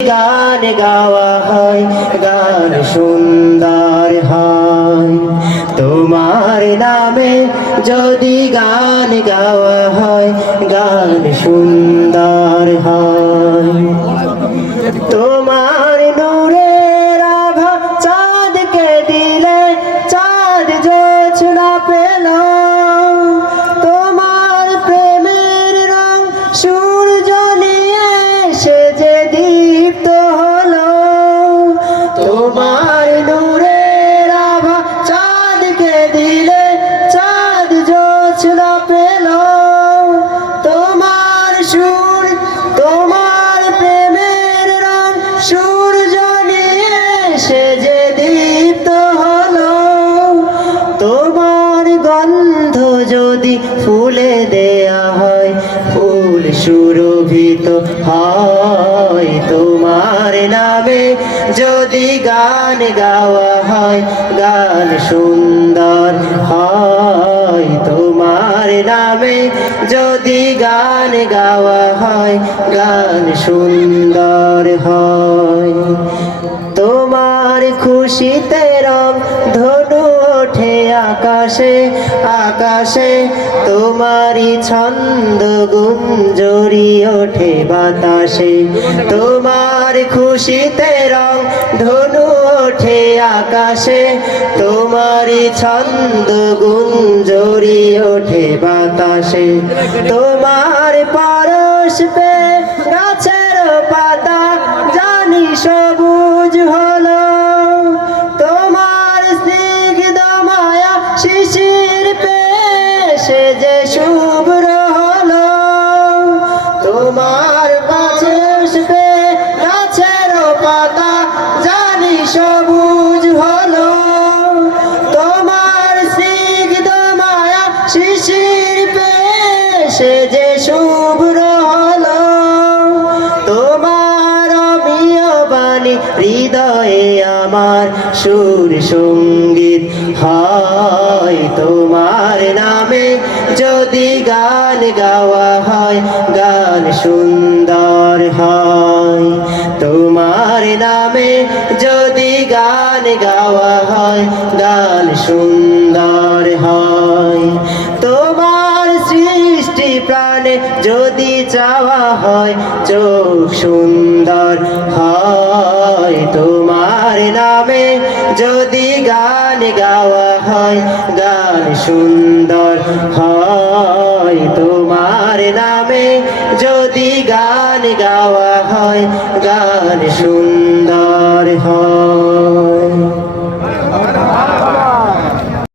গান গাওয়া হয় গান সুন্দর হয়। তোমার নামে যদি গান গাওয়া হয় গান সুন্দর হয়। তোমার নূরের আভা চাঁদকে দিলে চাঁদ জোছনা পেল। তোমার প্রেমের রং সূর্য নিয়ে সে যে দীপ্ত হলো। তোমার নূরের আভা চাঁদকে দিলে চাঁদ জোছনা পেল। তোমার প্রেমের রং সূর্য নিয়ে সে যে দীপ্ত হলো। তোমার গন্ধ যদি ফুলে দেয়া হয় ফুল সুরভিত হয়। তোমার নামে যদি গান গাওয়া হয় গান সুন্দর হয়। তোমার নামে যদি গান গাওয়া হয় গান সুন্দর হয়। তোমার খুশিতে রং ধনু ওঠে আকাশে আকাশে। তোমারই ছন্দ গুঞ্জরি ওঠে বাতাসে। তোমার খুশিতে রং ধনু ওঠে আকাশে। তোমারই ছন্দ গুঞ্জরি ওঠে বাতাসে। তোমার পরশ পে গাছের পাতা জানি সবুজ হলো। তোমার স্নিগ্ধ মায়া শিশির পে সে যে শুভ্র হলো। তোমার পরশ পে গাছের পাতা জানি সবুজ হলো। তোমার স্নিগ্ধ মায়া শিশির পে সে যে শুভ্র হলো। তোমার অমিয় বাণী হৃদয়ে আমার সুর সঙ্গীত হয়। তোমার নামে যদি গান গাওয়া হয় গান সুন্দর হয়। তোমার নামে যদি গান গাওয়া হয় গান সুন্দর হয়। তোমার সৃষ্টি প্রাণে যদি চাওয়া হয় চোখ সুন্দর হয়। তোমার নামে যদি গান গাওয়া হয় গান সুন্দর হয়। তোমার নামে যদি গান গাওয়া হয় গান সুন্দর হয়।